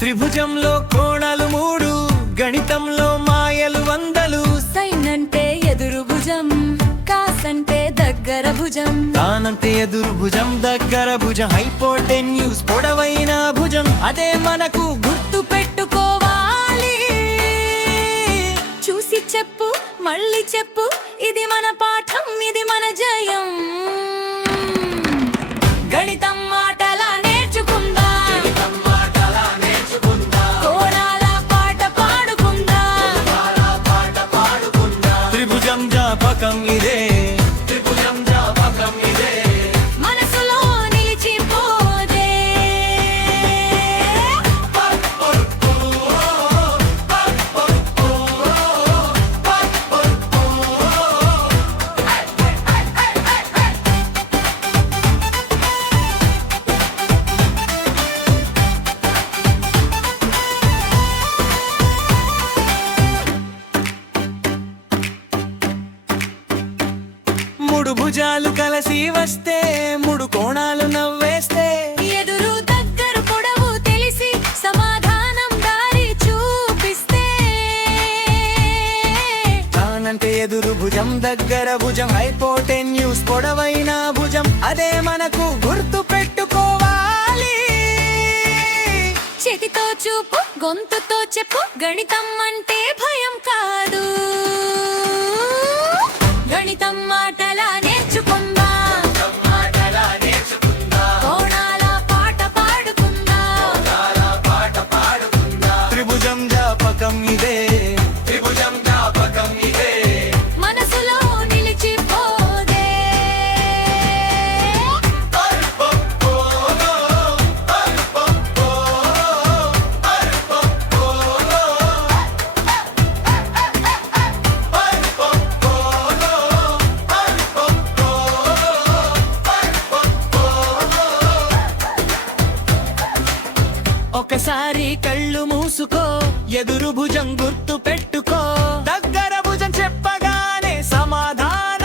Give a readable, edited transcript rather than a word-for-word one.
త్రిభుజంలో కోణాలు 3, గణితంలో మాయలు 100. సైన్ అంటే ఎదురు భుజం, కాసంటే దగ్గర భుజం. తానంటే ఎదురు భుజం, దగ్గర భుజం, హైపోటెన్యూస్ పొడవైన భుజం. అదే మనకు గుర్తు పెట్టుకోవాలి. చూసి చెప్పు, మళ్ళీ చెప్పు, ఇది మన పాఠం, ఇది మన జయం. గణితం మాటలా నేర్చుకుందాం, కోణాల పాట పాడుకుందాం. త్రిభుజం జ్ఞాపకం ఇదే, త్రిభుజం జ్ఞాపకం ఇదే. మనసులో నిలిచిపోదే. మూడు భుజాలు కలిసి వస్తే, 3 కోణాలు నవ్వేస్తే. ఎదురు దగ్గర పొడవు తెలిసి సమాధానం దారి చూపిస్తే. తానంటే ఎదురు భుజం, దగ్గర భుజం, హైపోటెన్యూస్ పొడవైన భుజం. అదే మనకు గుర్తు పెట్టుకోవాలి. చేతితో చూపు, గొంతుతో చెప్పు, గణితం అంటే భయం కాదు. గణితం మాటలా నేర్చుకుందాం, కోణాల పాట పాడుకుందాం. త్రిభుజం జ్ఞాపకం ఇదే, త్రిభుజం జ్ఞాపకం ఇదే. మనసులో నిలిచిపోదే. ఒకసారి కళ్ళు మూసుకో, ఎదురు భుజం గుర్తు పెట్టుకో. దగ్గర భుజం చెప్పగానే సమాధానం